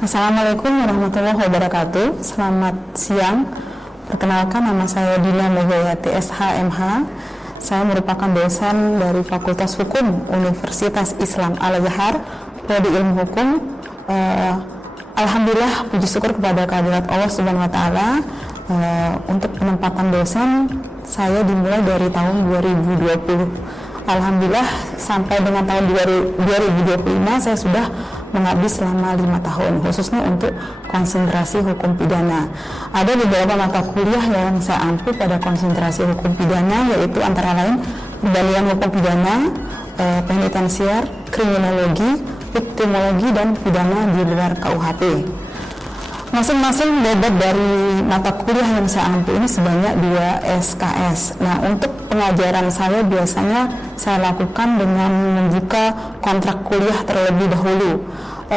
Assalamualaikum warahmatullahi wabarakatuh. Selamat siang. Perkenalkan, nama saya Dina Megawati SHMH. Saya merupakan dosen dari Fakultas Hukum Universitas Islam Al-Azhar, Prodi Ilmu Hukum. Alhamdulillah, puji syukur kepada kehadirat Allah Subhanahu wa Ta'ala. Untuk penempatan dosen saya dimulai dari tahun 2020. Alhamdulillah sampai dengan tahun 2025 saya sudah mengabdi selama 5 tahun, khususnya untuk konsentrasi hukum pidana. Ada beberapa mata kuliah yang saya ampu pada konsentrasi hukum pidana, yaitu antara lain pembalian hukum pidana, penitensiar, kriminologi, viktimologi, dan pidana di luar KUHP. Masing-masing bobot dari mata kuliah yang saya ampu ini sebanyak 2 SKS. Nah, untuk pengajaran saya biasanya saya lakukan dengan membuka kontrak kuliah terlebih dahulu.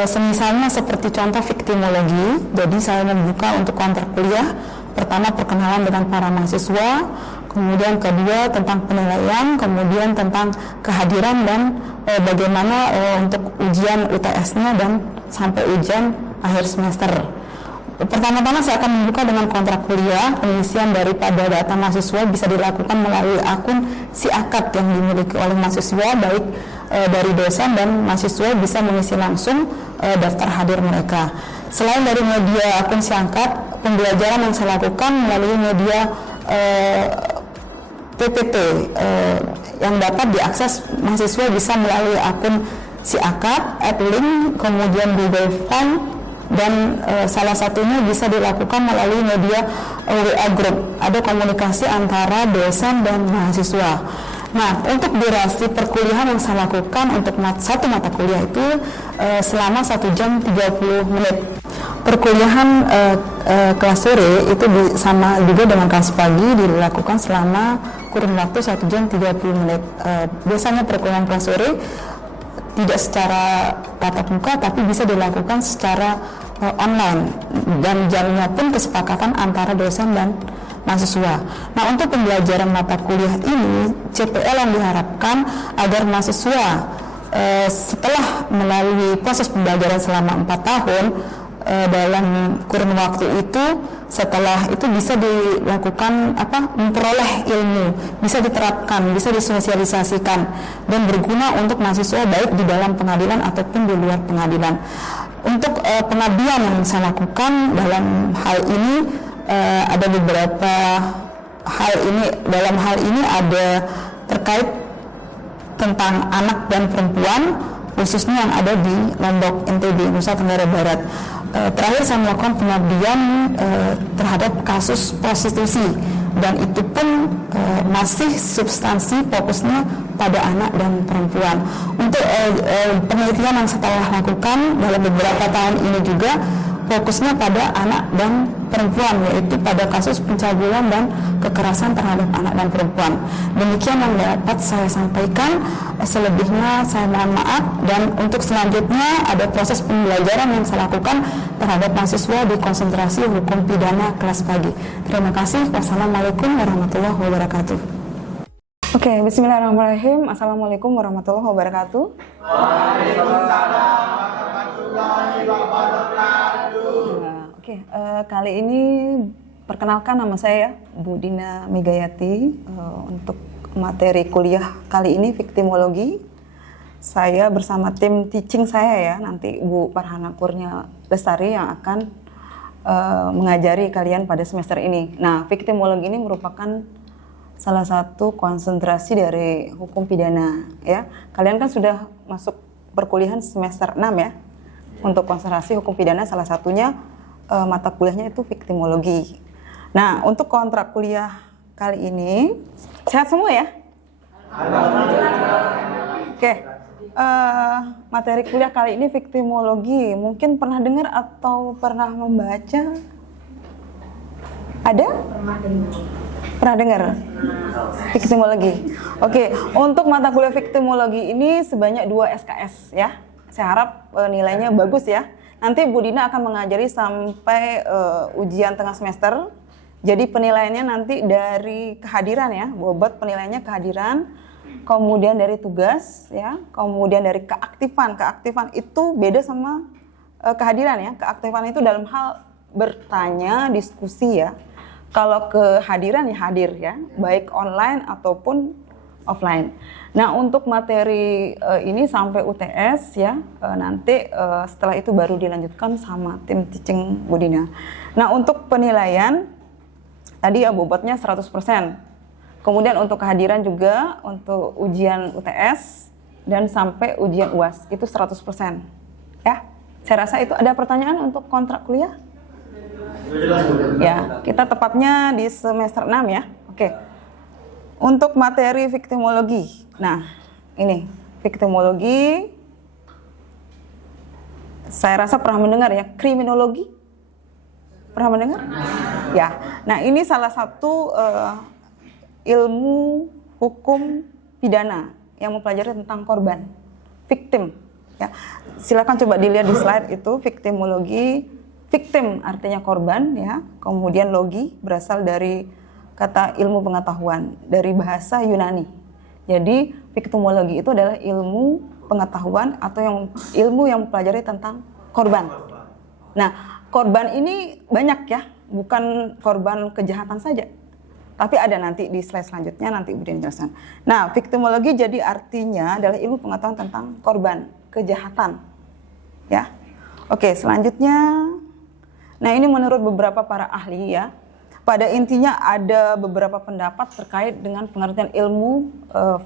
Semisalnya seperti contoh viktimologi, jadi saya membuka untuk kontrak kuliah, pertama perkenalan dengan para mahasiswa, kemudian kedua tentang penilaian, kemudian tentang kehadiran dan bagaimana untuk ujian UTS-nya dan sampai ujian akhir semester. Pertama-tama saya akan membuka dengan kontrak kuliah. Pengisian daripada data mahasiswa bisa dilakukan melalui akun SIAKAT yang dimiliki oleh mahasiswa, baik dari dosen dan mahasiswa bisa mengisi langsung daftar hadir mereka. Selain dari media akun SIAKAT, pembelajaran yang saya lakukan melalui media PPT yang dapat diakses mahasiswa bisa melalui akun SIAKAT, AppLink, kemudian Google Form, dan salah satunya bisa dilakukan melalui media WA Group. Ada komunikasi antara dosen dan mahasiswa. Nah, untuk durasi perkuliahan yang saya lakukan untuk satu mata kuliah itu selama 1 jam 30 menit. Perkuliahan kelas sore itu sama juga dengan kelas pagi dilakukan selama kurun waktu 1 jam 30 menit. Biasanya perkuliahan kelas sore tidak secara tatap muka, tapi bisa dilakukan secara online, dan jamnya pun kesepakatan antara dosen dan mahasiswa. Nah, untuk pembelajaran mata kuliah ini, CPL yang diharapkan agar mahasiswa setelah melalui proses pembelajaran selama 4 tahun dalam kurun waktu itu, setelah itu bisa dilakukan memperoleh ilmu, bisa diterapkan, bisa disosialisasikan dan berguna untuk mahasiswa baik di dalam pengadilan ataupun di luar pengadilan. Untuk pengabdian yang saya lakukan dalam hal ini ada beberapa hal ini. Dalam hal ini ada terkait tentang anak dan perempuan, khususnya yang ada di Lombok, NTB, Nusa Tenggara Barat. Terakhir saya melakukan pengabdian terhadap kasus prostitusi, dan itu pun masih substansi fokusnya pada anak dan perempuan. Untuk penelitian yang saya telah lakukan dalam beberapa tahun ini juga fokusnya pada anak dan perempuan, yaitu pada kasus pencabulan dan kekerasan terhadap anak dan perempuan. Demikian yang dapat saya sampaikan. Selebihnya saya mohon maaf, dan untuk selanjutnya ada proses pembelajaran yang saya lakukan terhadap mahasiswa di konsentrasi hukum pidana kelas pagi. Terima kasih. Wassalamualaikum warahmatullahi wabarakatuh. Oke, bismillahirrahmanirrahim. Assalamualaikum warahmatullahi wabarakatuh. Waalaikumsalam warahmatullahi wabarakatuh. Oke, kali ini perkenalkan, nama saya Bu Dina Megawati. Untuk materi kuliah kali ini viktimologi. Saya bersama tim teaching saya ya, nanti Bu Farhana Kurnia Lestari yang akan mengajari kalian pada semester ini. Nah, viktimologi ini merupakan salah satu konsentrasi dari hukum pidana ya. Kalian kan sudah masuk perkuliahan semester 6 ya. Untuk konsentrasi hukum pidana salah satunya mata kuliahnya itu viktimologi. Nah, untuk kontrak kuliah kali ini sehat semua ya? Oke. Materi kuliah kali ini viktimologi. Mungkin pernah dengar atau pernah membaca? Ada? Pernah dengar? Viktimologi. Oke, untuk mata kuliah viktimologi ini sebanyak 2 SKS ya. Saya harap nilainya bagus ya. Nanti Bu Dina akan mengajari sampai ujian tengah semester. Jadi penilaiannya nanti dari kehadiran ya, bobot penilaiannya kehadiran, kemudian dari tugas ya, kemudian dari keaktifan. Keaktifan itu beda sama kehadiran ya, keaktifan itu dalam hal bertanya, diskusi ya. Kalau kehadiran ya hadir ya, baik online ataupun offline. Nah, untuk materi ini sampai UTS ya, nanti setelah itu baru dilanjutkan sama tim teaching Bu Dina. Nah, untuk penilaian tadi ya bobotnya 100%. Kemudian untuk kehadiran juga untuk ujian UTS dan sampai ujian UAS itu 100%. Ya. Saya rasa itu ada pertanyaan untuk kontrak kuliah? Ya, kita tepatnya di semester 6 ya. Oke. Untuk materi viktimologi. Nah, ini viktimologi. Saya rasa pernah mendengar ya, kriminologi. Pernah mendengar? Ya. Nah, ini salah satu ilmu hukum pidana yang mempelajari tentang korban, victim. Ya. Silakan coba dilihat di slide itu viktimologi. Victim artinya korban ya, kemudian logi berasal dari kata ilmu pengetahuan dari bahasa Yunani. Jadi viktimologi itu adalah ilmu pengetahuan atau ilmu yang mempelajari tentang korban. Nah, korban ini banyak ya, bukan korban kejahatan saja. Tapi ada nanti di slide selanjutnya nanti Ibu jelaskan. Nah, viktimologi jadi artinya adalah ilmu pengetahuan tentang korban kejahatan. Ya. Oke, selanjutnya. Nah, ini menurut beberapa para ahli ya. Pada intinya ada beberapa pendapat terkait dengan pengertian ilmu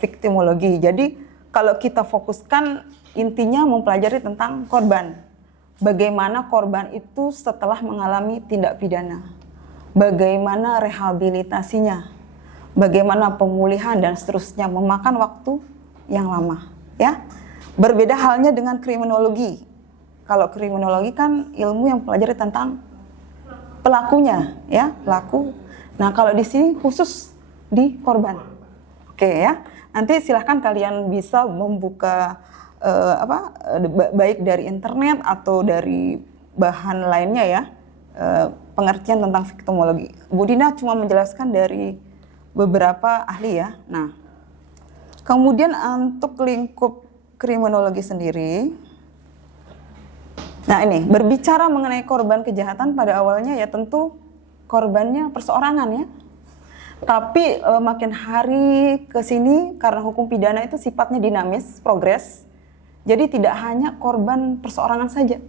viktimologi. Jadi kalau kita fokuskan intinya mempelajari tentang korban. Bagaimana korban itu setelah mengalami tindak pidana. Bagaimana rehabilitasinya. Bagaimana pemulihan dan seterusnya, memakan waktu yang lama, ya. Berbeda halnya dengan kriminologi. Kalau kriminologi kan ilmu yang mempelajari tentang pelakunya, ya, pelaku. Nah, kalau di sini khusus di korban. Oke ya. Nanti silahkan kalian bisa membuka baik dari internet atau dari bahan lainnya ya, pengertian tentang viktimologi. Bu Dina cuma menjelaskan dari beberapa ahli ya. Nah, kemudian untuk lingkup kriminologi sendiri. Nah, ini berbicara mengenai korban kejahatan pada awalnya ya tentu korbannya perseorangan ya. Tapi makin hari ke sini karena hukum pidana itu sifatnya dinamis, progres. Jadi tidak hanya korban perseorangan saja.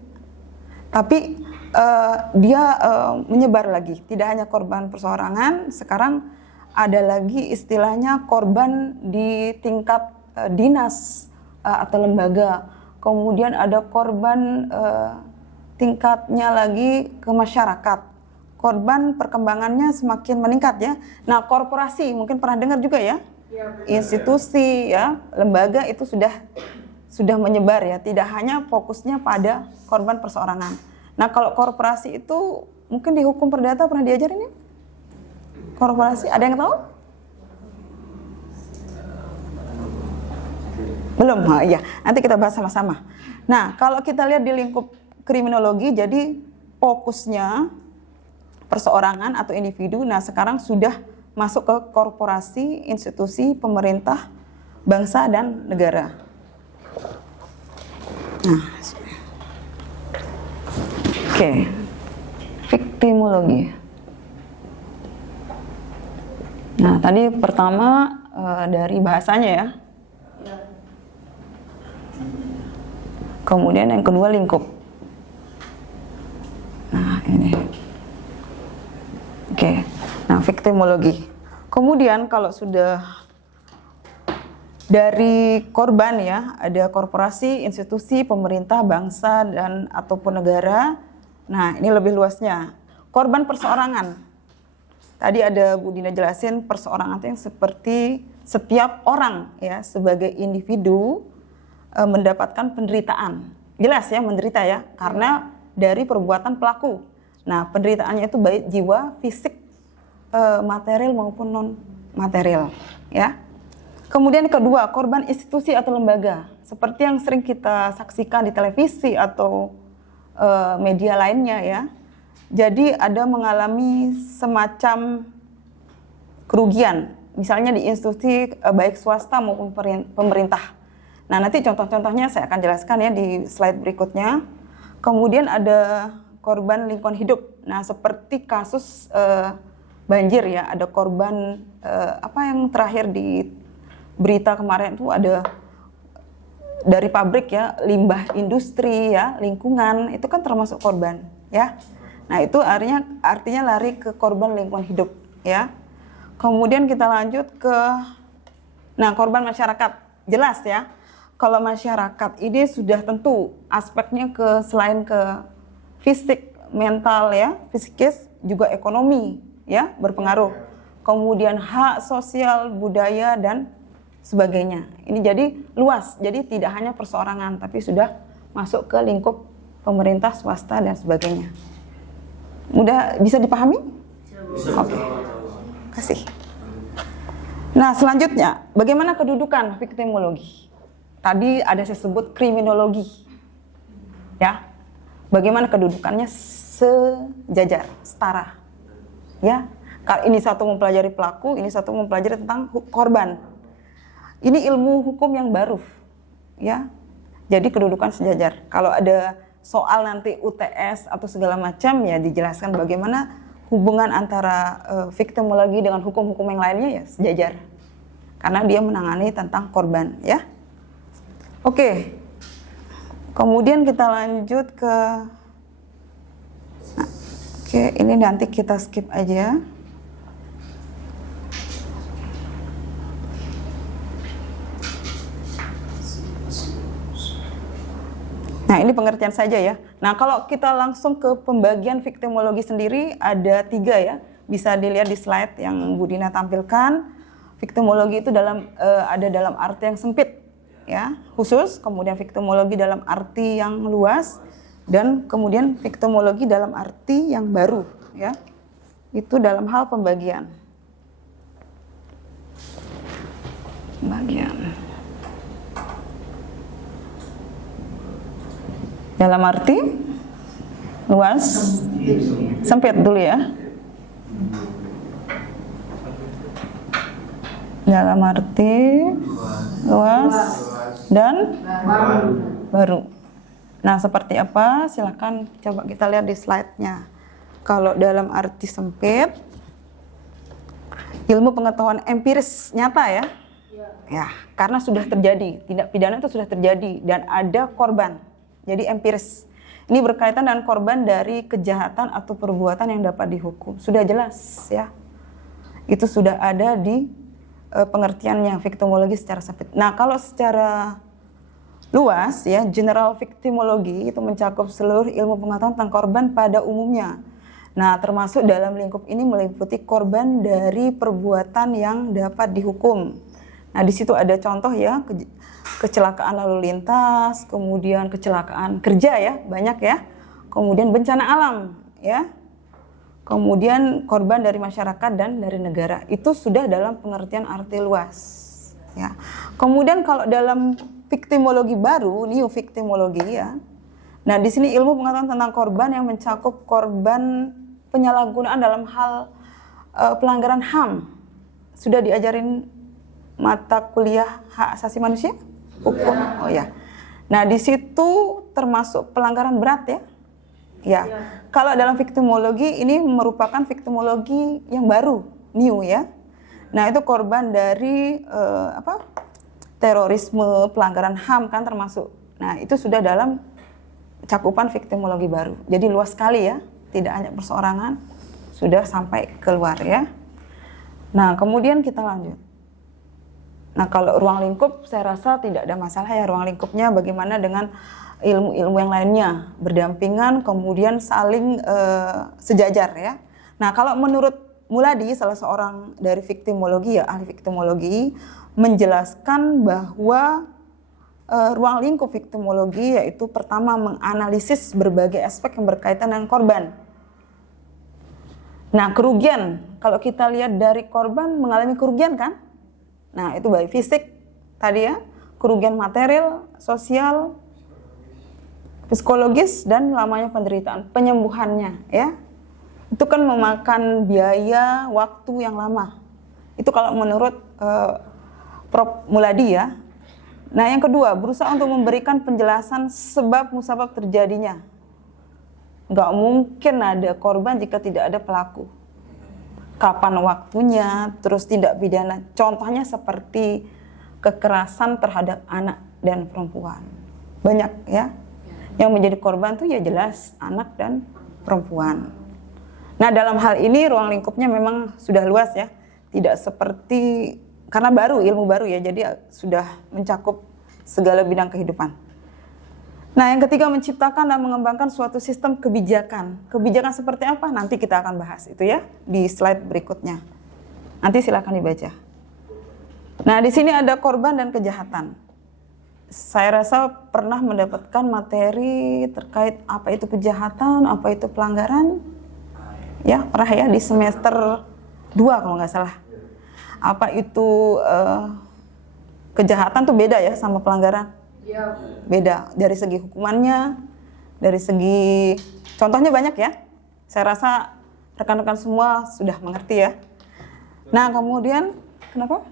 Tapi dia menyebar lagi, tidak hanya korban perseorangan, sekarang ada lagi istilahnya korban di tingkat dinas atau lembaga. Kemudian ada korban tingkatnya lagi ke masyarakat. Korban perkembangannya semakin meningkat ya. Nah, korporasi mungkin pernah dengar juga ya. Institusi ya, lembaga itu sudah menyebar ya, tidak hanya fokusnya pada korban perseorangan. Nah, kalau korporasi itu mungkin di hukum perdata pernah diajarin ya? Korporasi, ada yang tahu? Belum, ya. Nanti kita bahas sama-sama. Nah, kalau kita lihat di lingkup kriminologi, jadi fokusnya perseorangan atau individu. Nah, sekarang sudah masuk ke korporasi, institusi, pemerintah, bangsa dan negara. Nah, oke. Viktimologi. Nah, tadi pertama dari bahasanya ya. Kemudian yang kedua lingkup. Nah, ini. Oke. Nah, viktimologi. Kemudian kalau sudah dari korban ya, ada korporasi, institusi, pemerintah, bangsa dan ataupun negara. Nah, ini lebih luasnya. Korban perseorangan. Tadi ada Bu Dina jelasin perseorangan itu yang seperti setiap orang ya sebagai individu mendapatkan penderitaan. Jelas ya menderita ya karena dari perbuatan pelaku. Nah, penderitaannya itu baik jiwa, fisik, material maupun non material ya. Kemudian kedua, korban institusi atau lembaga seperti yang sering kita saksikan di televisi atau media lainnya ya. Jadi ada mengalami semacam kerugian, misalnya di institusi baik swasta maupun pemerintah. Nah, nanti contoh-contohnya saya akan jelaskan ya di slide berikutnya. Kemudian ada korban lingkungan hidup. Nah, seperti kasus banjir ya, ada korban apa yang terakhir di berita kemarin itu ada dari pabrik ya, limbah industri ya, lingkungan, itu kan termasuk korban ya. Nah, itu artinya lari ke korban lingkungan hidup ya. Kemudian kita lanjut ke korban masyarakat. Jelas ya. Kalau masyarakat ini sudah tentu aspeknya selain ke fisik, mental ya, psikis, juga ekonomi ya, berpengaruh. Kemudian hak sosial, budaya dan sebagainya. Ini jadi luas. Jadi tidak hanya perseorangan tapi sudah masuk ke lingkup pemerintah, swasta dan sebagainya. Mudah bisa dipahami? Oke. Kasih. Nah, selanjutnya, bagaimana kedudukan viktimologi? Tadi ada saya sebut kriminologi. Ya. Bagaimana kedudukannya? Sejajar, setara. Ya. Ini satu mempelajari pelaku, ini satu mempelajari tentang korban. Ini ilmu hukum yang baru. Ya. Jadi kedudukan sejajar. Kalau ada soal nanti UTS atau segala macam ya dijelaskan bagaimana hubungan antara viktimologi dengan hukum-hukum yang lainnya ya sejajar. Karena dia menangani tentang korban ya. Oke. Kemudian kita lanjut ke ini nanti kita skip aja. Nah, ini pengertian saja ya. Nah, kalau kita langsung ke pembagian viktimologi sendiri ada 3 ya. Bisa dilihat di slide yang Bu Dina tampilkan. Viktimologi itu ada dalam arti yang sempit ya, khusus, kemudian viktimologi dalam arti yang luas, dan kemudian viktimologi dalam arti yang baru ya. Itu dalam hal pembagian. Dalam arti luas, sempit dulu ya. Dalam arti luas dan baru. Nah, seperti apa? Silakan coba kita lihat di slide-nya. Kalau dalam arti sempit, ilmu pengetahuan empiris nyata ya. Ya, karena sudah terjadi, tindak pidana itu sudah terjadi dan ada korban. Jadi empiris. Ini berkaitan dengan korban dari kejahatan atau perbuatan yang dapat dihukum. Sudah jelas ya. Itu sudah ada di pengertiannya viktimologi secara sempit. Nah, kalau secara luas ya, general viktimologi itu mencakup seluruh ilmu pengetahuan tentang korban pada umumnya. Nah, termasuk dalam lingkup ini meliputi korban dari perbuatan yang dapat dihukum. Nah, di situ ada contoh ya, kecelakaan lalu lintas, kemudian kecelakaan kerja ya, banyak ya. Kemudian bencana alam ya. Kemudian korban dari masyarakat dan dari negara. Itu sudah dalam pengertian arti luas ya. Kemudian kalau dalam viktimologi baru, neo viktimologi ya. Nah, di sini ilmu pengetahuan tentang korban yang mencakup korban penyalahgunaan dalam hal pelanggaran HAM. Sudah diajarin mata kuliah hak asasi manusia? Hukum. Oh ya. Nah, di situ termasuk pelanggaran berat ya. Ya. Kalau dalam viktimologi ini merupakan viktimologi yang baru, new ya. Nah, itu korban dari terorisme, pelanggaran HAM kan termasuk. Nah, itu sudah dalam cakupan viktimologi baru. Jadi luas sekali ya, tidak hanya perseorangan, sudah sampai keluar ya. Nah, kemudian kita lanjut. Nah, kalau ruang lingkup saya rasa tidak ada masalah ya, ruang lingkupnya bagaimana dengan ilmu-ilmu yang lainnya, berdampingan, kemudian saling sejajar ya. Nah, kalau menurut Muladi, salah seorang dari viktimologi ya, ahli viktimologi, menjelaskan bahwa ruang lingkup viktimologi yaitu pertama menganalisis berbagai aspek yang berkaitan dengan korban. Nah, kerugian, kalau kita lihat dari korban mengalami kerugian kan? Nah, itu baik fisik tadi ya, kerugian material, sosial, psikologis, dan lamanya penderitaan, penyembuhannya ya. Itu kan memakan biaya, waktu yang lama. Itu kalau menurut Prof. Muladi ya. Nah, yang kedua, berusaha untuk memberikan penjelasan sebab musabab terjadinya Nggak mungkin ada korban jika tidak ada pelaku. Kapan waktunya, terus tindak pidana. Contohnya seperti kekerasan terhadap anak dan perempuan. Banyak ya. Yang menjadi korban tuh ya jelas anak dan perempuan. Nah, dalam hal ini ruang lingkupnya memang sudah luas ya. Tidak seperti, karena ilmu baru ya, jadi sudah mencakup segala bidang kehidupan. Nah, yang ketiga, menciptakan dan mengembangkan suatu sistem kebijakan. Kebijakan seperti apa? Nanti kita akan bahas itu ya di slide berikutnya. Nanti silakan dibaca. Nah, di sini ada korban dan kejahatan. Saya rasa pernah mendapatkan materi terkait apa itu kejahatan, apa itu pelanggaran. Ya, pernah ya di semester 2 kalau nggak salah. Apa itu kejahatan tuh beda ya sama pelanggaran. Beda dari segi hukumannya, dari segi contohnya banyak ya. Saya rasa rekan-rekan semua sudah mengerti ya. Nah, kemudian kenapa?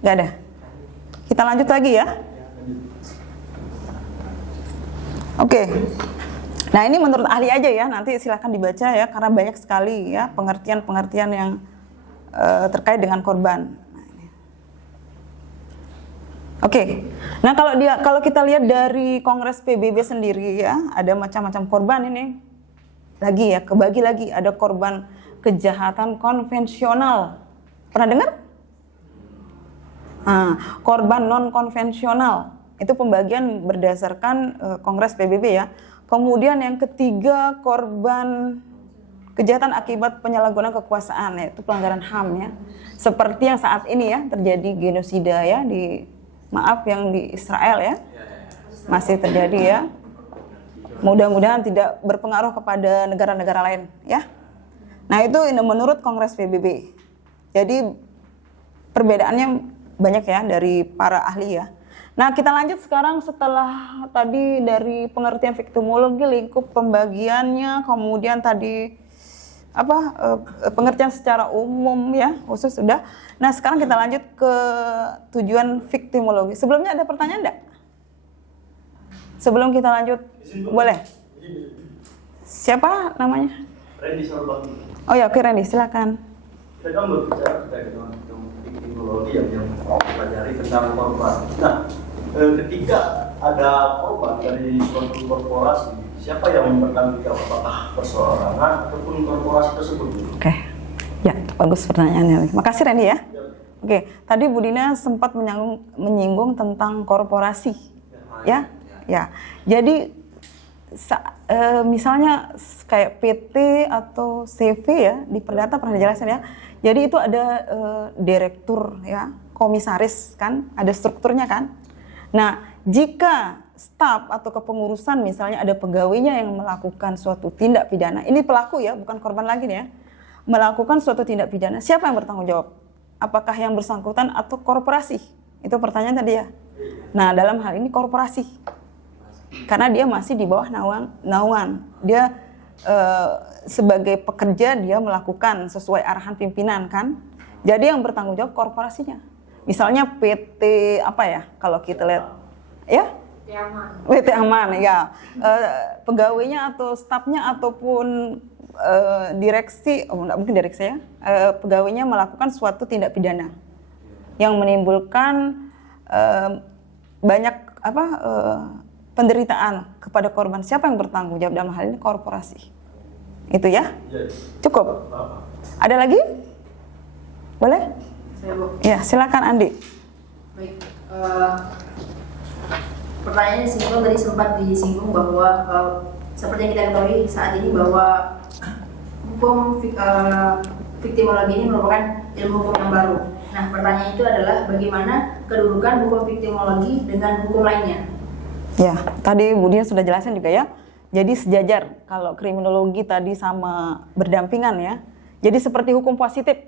Nggak ada. Kita lanjut lagi ya. Oke. Nah, ini menurut ahli aja ya. Nanti silahkan dibaca ya, karena banyak sekali ya pengertian-pengertian yang terkait dengan korban. Oke. Nah, kalau kita lihat dari Kongres PBB sendiri ya, ada macam-macam korban ini. Lagi ya, kebagi lagi, ada korban kejahatan konvensional. Pernah dengar? Korban non konvensional. Itu pembagian berdasarkan Kongres PBB ya. Kemudian yang ketiga, korban kejahatan akibat penyalahgunaan kekuasaan, yaitu pelanggaran HAM ya. Seperti yang saat ini ya terjadi genosida ya yang di Israel ya, masih terjadi ya. Mudah-mudahan tidak berpengaruh kepada negara-negara lain ya. Nah, itu menurut Kongres PBB. Jadi perbedaannya banyak ya dari para ahli ya. Nah, kita lanjut sekarang setelah tadi dari pengertian viktimologi, lingkup pembagiannya, kemudian tadi pengertian secara umum ya, khusus sudah. Nah, sekarang kita lanjut ke tujuan viktimologi. Sebelumnya ada pertanyaan enggak? Sebelum kita lanjut, boleh? Siapa namanya? Randy Sorbang. Oh ya, oke Randy, silakan. Kita kan berbicara terkait dengan viktimologi yang mempelajari tentang korban. Nah, ketika ada korban dari suatu korporasi, siapa yang mempertanggungjawab, apakah perseorangan ataupun korporasi tersebut? Oke, ya bagus pertanyaannya. Makasih Randy ya. Oke, tadi Bu Dina sempat menyinggung tentang korporasi, ya. Jadi misalnya kayak PT atau CV ya di Perdata pernah dijelasin ya. Jadi itu ada direktur ya, komisaris kan, ada strukturnya kan. Nah, jika staf atau kepengurusan misalnya ada pegawainya yang melakukan suatu tindak pidana, ini pelaku ya, bukan korban lagi nih ya, melakukan suatu tindak pidana, siapa yang bertanggung jawab? Apakah yang bersangkutan atau korporasi? Itu pertanyaan tadi ya. Nah, dalam hal ini korporasi, karena dia masih di bawah naungan. Dia sebagai pekerja dia melakukan sesuai arahan pimpinan kan. Jadi yang bertanggung jawab korporasinya. Misalnya PT apa ya? Kalau kita lihat ya? PT Aman ya. Pegawainya atau stafnya ataupun direksi, enggak mungkin direksi ya. Pegawainya melakukan suatu tindak pidana yang menimbulkan banyak penderitaan kepada korban. Siapa yang bertanggung jawab dalam hal ini? Korporasi. Itu ya? Cukup? Ada lagi? Boleh? Ya, silakan Andi. Baik. Pertanyaannya singgung tadi sempat disinggung bahwa seperti yang kita ketahui saat ini bahwa hukum viktimologi ini merupakan ilmu hukum yang baru. Nah, pertanyaan itu adalah bagaimana kedudukan hukum viktimologi dengan hukum lainnya? Ya, tadi Bu Dian sudah jelasin juga ya. Jadi sejajar kalau kriminologi tadi sama berdampingan ya. Jadi seperti hukum positif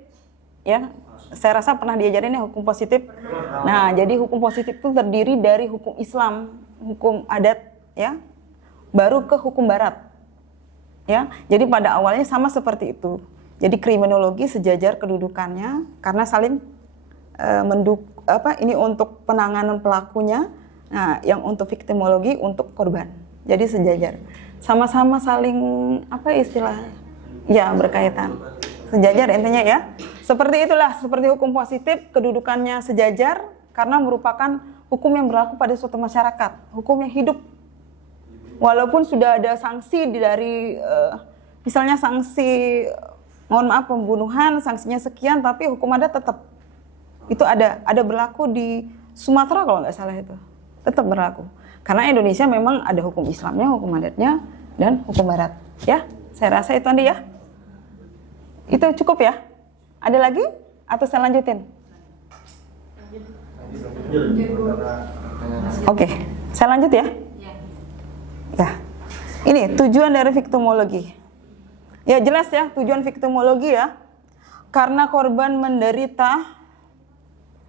ya. Saya rasa pernah diajarin ya hukum positif. Nah, jadi hukum positif itu terdiri dari hukum Islam, hukum adat ya. Baru ke hukum barat. Ya. Jadi pada awalnya sama seperti itu. Jadi kriminologi sejajar kedudukannya karena saling ini untuk penanganan pelakunya. Nah, yang untuk viktimologi untuk korban. jadi sejajar. Sama-sama saling apa istilahnya? Ya, berkaitan. Sejajar intinya ya. Seperti itulah, seperti hukum positif kedudukannya sejajar karena merupakan hukum yang berlaku pada suatu masyarakat, hukum yang hidup. Walaupun sudah ada sanksi dari misalnya sanksi mohon maaf pembunuhan, sanksinya sekian, tapi hukum adat tetap itu ada berlaku di Sumatera kalau nggak salah itu. Tetap berlaku. Karena Indonesia memang ada hukum Islamnya, hukum adatnya, dan hukum barat. Ya, saya rasa itu Andi ya. Itu cukup ya? Ada lagi? Atau saya lanjutin? Oke, saya lanjut ya? Ya, ini tujuan dari viktimologi. Ya jelas ya, tujuan viktimologi ya. Karena korban menderita,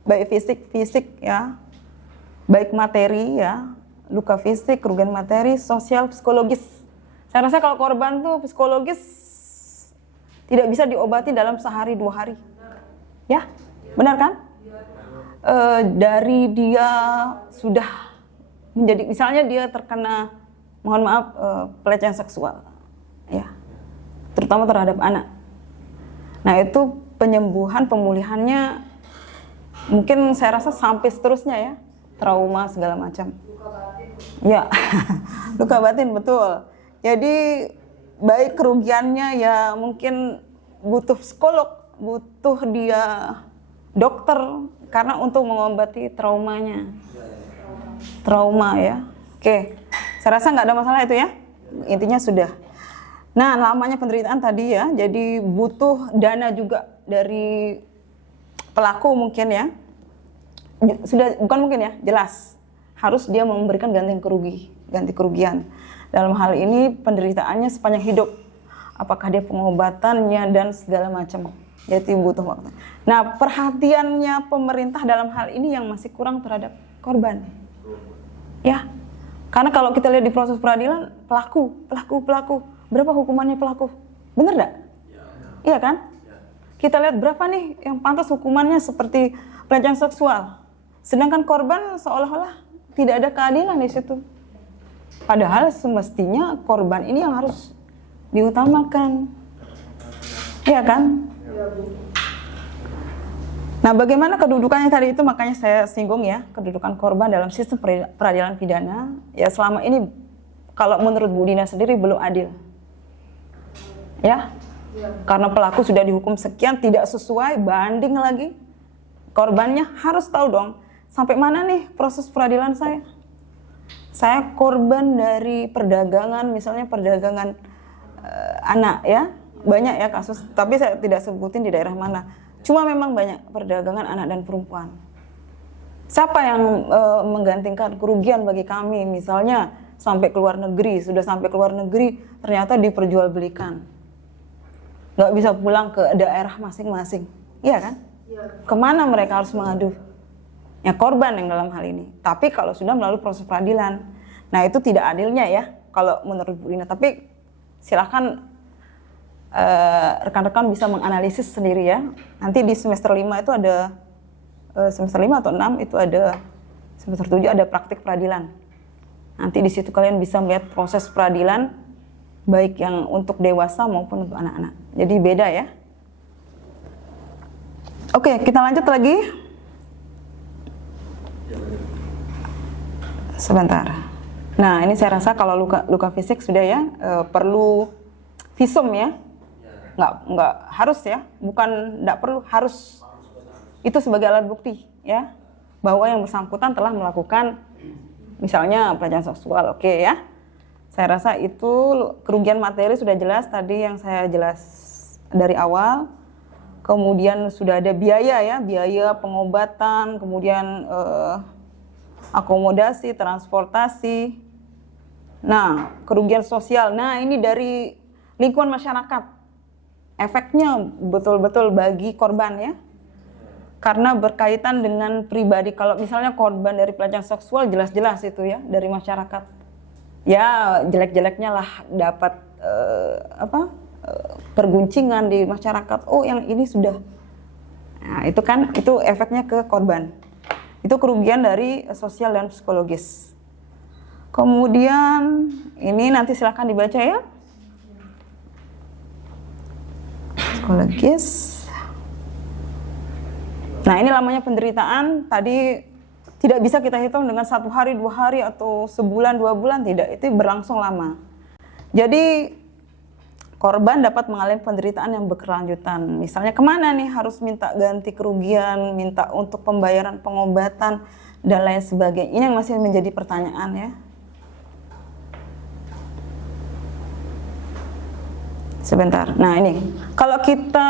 baik fisik ya, baik materi ya, luka fisik, kerugian materi, sosial, psikologis. Saya rasa kalau korban tuh psikologis tidak bisa diobati dalam sehari 2 hari. Ya, benar kan? Dari dia sudah menjadi, misalnya dia terkena, mohon maaf, pelecehan seksual. Ya, terutama terhadap anak. Nah itu penyembuhan, pemulihannya mungkin saya rasa sampai seterusnya ya. Trauma segala macam. Ya, luka batin betul. Jadi baik kerugiannya ya mungkin butuh psikolog, butuh dia dokter karena untuk mengobati traumanya. Trauma ya. Oke, saya rasa nggak ada masalah itu ya. Intinya sudah. Nah, lamanya penderitaan tadi ya, jadi butuh dana juga dari pelaku mungkin ya. Sudah, bukan mungkin ya, jelas harus dia memberikan ganti kerugian. Dalam hal ini penderitaannya sepanjang hidup, apakah dia pengobatannya dan segala macam, jadi butuh waktu. Nah, perhatiannya pemerintah dalam hal ini yang masih kurang terhadap korban, ya, karena kalau kita lihat di proses peradilan pelaku, berapa hukumannya pelaku, bener nggak? Iya kan? Kita lihat berapa nih yang pantas hukumannya seperti pelecehan seksual. Sedangkan korban seolah-olah tidak ada keadilan di situ. Padahal semestinya korban ini yang harus diutamakan. Iya kan? Nah, bagaimana kedudukannya tadi itu makanya saya singgung ya, kedudukan korban dalam sistem peradilan pidana. Ya selama ini kalau menurut Bu Dina sendiri belum adil. Ya. Karena pelaku sudah dihukum sekian tidak sesuai, banding lagi. Korbannya harus tahu dong, sampai mana nih proses peradilan saya? Saya korban dari perdagangan, misalnya perdagangan anak ya. Banyak ya kasus, tapi saya tidak sebutin di daerah mana. Cuma memang banyak perdagangan anak dan perempuan. Siapa yang menggantikan kerugian bagi kami? Misalnya sampai ke luar negeri, sudah sampai ke luar negeri, ternyata diperjualbelikan. Nggak bisa pulang ke daerah masing-masing. Iya kan? Kemana mereka harus mengadu? Ya korban yang dalam hal ini. Tapi kalau sudah melalui proses peradilan, nah itu tidak adilnya ya kalau menurut Bu Dina. Tapi silakan rekan-rekan bisa menganalisis sendiri ya. Nanti di semester 5 itu ada semester 5 atau 6 itu ada, semester 7 ada praktik peradilan. Nanti di situ kalian bisa melihat proses peradilan baik yang untuk dewasa maupun untuk anak-anak. Jadi beda ya. Oke, kita lanjut lagi. Sebentar. Nah, ini saya rasa kalau luka fisik sudah ya, perlu visum ya. Nggak harus ya, bukan nggak perlu, harus. Itu sebagai alat bukti ya, bahwa yang bersangkutan telah melakukan misalnya pelecehan seksual, oke ya. Saya rasa itu kerugian materi sudah jelas tadi yang saya jelas dari awal. Kemudian sudah ada biaya ya, biaya pengobatan, kemudian akomodasi, transportasi. Nah, kerugian sosial. Nah, ini dari lingkungan masyarakat. Efeknya betul-betul bagi korban ya. Karena berkaitan dengan pribadi. Kalau misalnya korban dari pelecehan seksual jelas-jelas itu ya dari masyarakat. Ya, jelek-jeleknya lah dapat perguncingan di masyarakat. Oh, yang ini sudah. Nah, itu kan itu efeknya ke korban. Itu kerugian dari sosial dan psikologis. Kemudian ini nanti silahkan dibaca ya. Psikologis. Nah, ini lamanya penderitaan tadi tidak bisa kita hitung dengan 1 hari, 2 hari, atau sebulan, 2 bulan, tidak. Itu berlangsung lama. Jadi korban dapat mengalami penderitaan yang berkelanjutan. Misalnya kemana nih harus minta ganti kerugian, minta untuk pembayaran pengobatan, dan lain sebagainya. Ini yang masih menjadi pertanyaan ya. Sebentar. Nah ini, kalau kita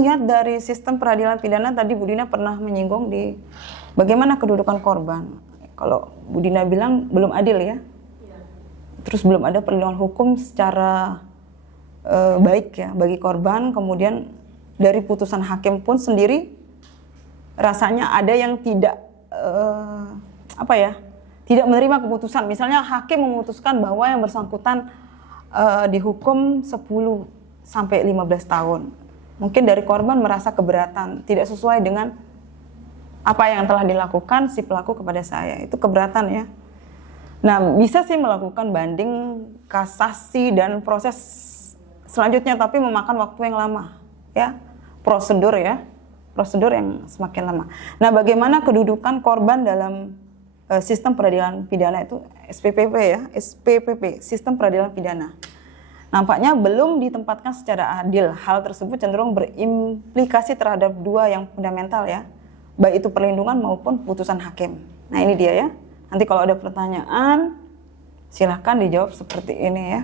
lihat dari sistem peradilan pidana, tadi Bu Dina pernah menyinggung di bagaimana kedudukan korban. Kalau Bu Dina bilang belum adil ya. Terus belum ada perlindungan hukum secara baik ya bagi korban. Kemudian dari putusan hakim pun sendiri rasanya ada yang tidak tidak menerima keputusan. Misalnya hakim memutuskan bahwa yang bersangkutan dihukum 10 sampai 15 tahun. Mungkin dari korban merasa keberatan, tidak sesuai dengan apa yang telah dilakukan si pelaku kepada saya. Itu keberatan ya. Nah, bisa sih melakukan banding, kasasi, dan proses selanjutnya, tapi memakan waktu yang lama ya. Prosedur yang semakin lama. Nah, bagaimana kedudukan korban dalam sistem peradilan pidana itu SPPP ya, SPPP, sistem peradilan pidana. Nampaknya belum ditempatkan secara adil. Hal tersebut cenderung berimplikasi terhadap 2 yang fundamental ya, baik itu perlindungan maupun putusan hakim. Nah, ini dia ya. Nanti kalau ada pertanyaan, silahkan dijawab seperti ini ya.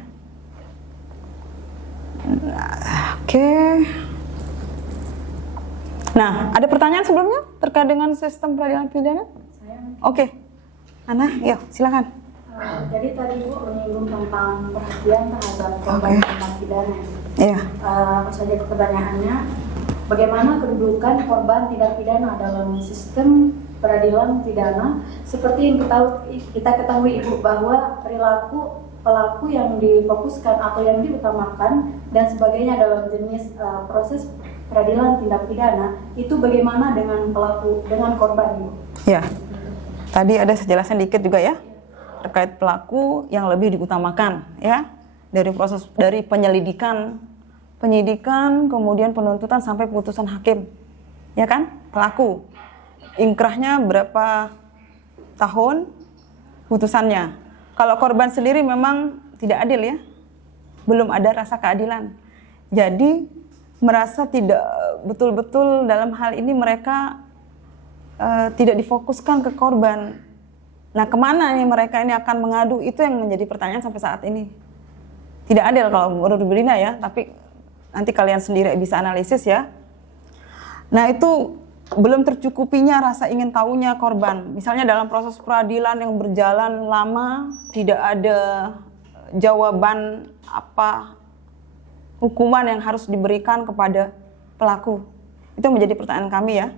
Oke. Nah, ada pertanyaan sebelumnya terkait dengan sistem peradilan pidana? Oke. Ana, yuk silakan. Jadi tadi Bu menyinggung tentang perhatian terhadap korban tindak pidana. Iya. Apa saja pertanyaannya? Bagaimana kedudukan korban tindak pidana dalam sistem peradilan pidana? Seperti yang kita ketahui Ibu bahwa perilaku pelaku yang difokuskan atau yang diutamakan dan sebagainya dalam jenis proses peradilan tindak pidana itu bagaimana dengan pelaku, dengan korban Ibu? Ya. Tadi ada sejelasan dikit juga ya terkait pelaku yang lebih diutamakan ya, dari penyidikan, kemudian penuntutan sampai putusan hakim. Ya kan? Pelaku ingkrahnya berapa tahun putusannya. Kalau korban sendiri memang tidak adil ya. Belum ada rasa keadilan. Jadi merasa tidak betul-betul dalam hal ini mereka tidak difokuskan ke korban. Nah, kemana nih mereka ini akan mengadu? Itu yang menjadi pertanyaan sampai saat ini. Tidak adil kalau menurut Bu Dina ya, tapi nanti kalian sendiri bisa analisis ya. Nah, itu belum tercukupinya rasa ingin tahunya korban. Misalnya dalam proses peradilan yang berjalan lama, tidak ada jawaban apa hukuman yang harus diberikan kepada pelaku. Itu menjadi pertanyaan kami ya.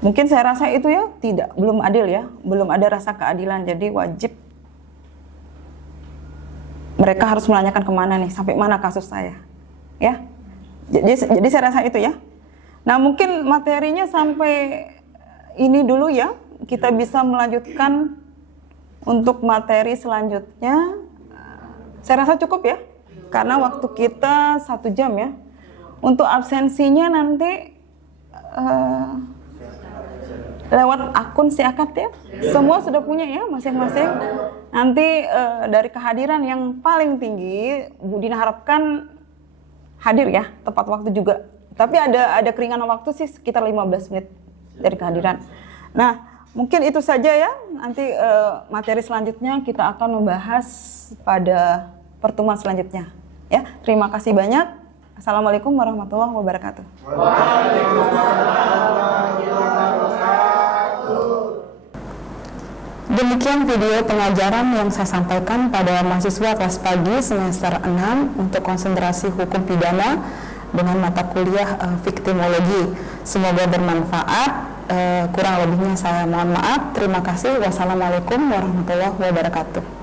Mungkin saya rasa itu ya belum adil ya, belum ada rasa keadilan. Jadi wajib mereka harus menanyakan kemana nih, sampai mana kasus saya, ya. Jadi saya rasa itu ya. Nah, mungkin materinya sampai ini dulu ya. Kita bisa melanjutkan untuk materi selanjutnya. Saya rasa cukup ya, karena waktu kita 1 jam ya. Untuk absensinya nanti lewat akun si akad ya. Semua sudah punya ya masing-masing. Nanti dari kehadiran yang paling tinggi, Bu Dina harapkan hadir ya, tepat waktu juga. Tapi ada keringanan waktu sih sekitar 15 menit dari kehadiran. Nah, mungkin itu saja ya. Nanti materi selanjutnya kita akan membahas pada pertemuan selanjutnya. Ya, terima kasih banyak. Assalamualaikum warahmatullahi wabarakatuh. Demikian video pengajaran yang saya sampaikan pada mahasiswa kelas pagi semester 6 untuk konsentrasi hukum pidana dengan mata kuliah viktimologi. Semoga bermanfaat. Kurang lebihnya saya mohon maaf. Terima kasih. Wassalamualaikum warahmatullahi wabarakatuh.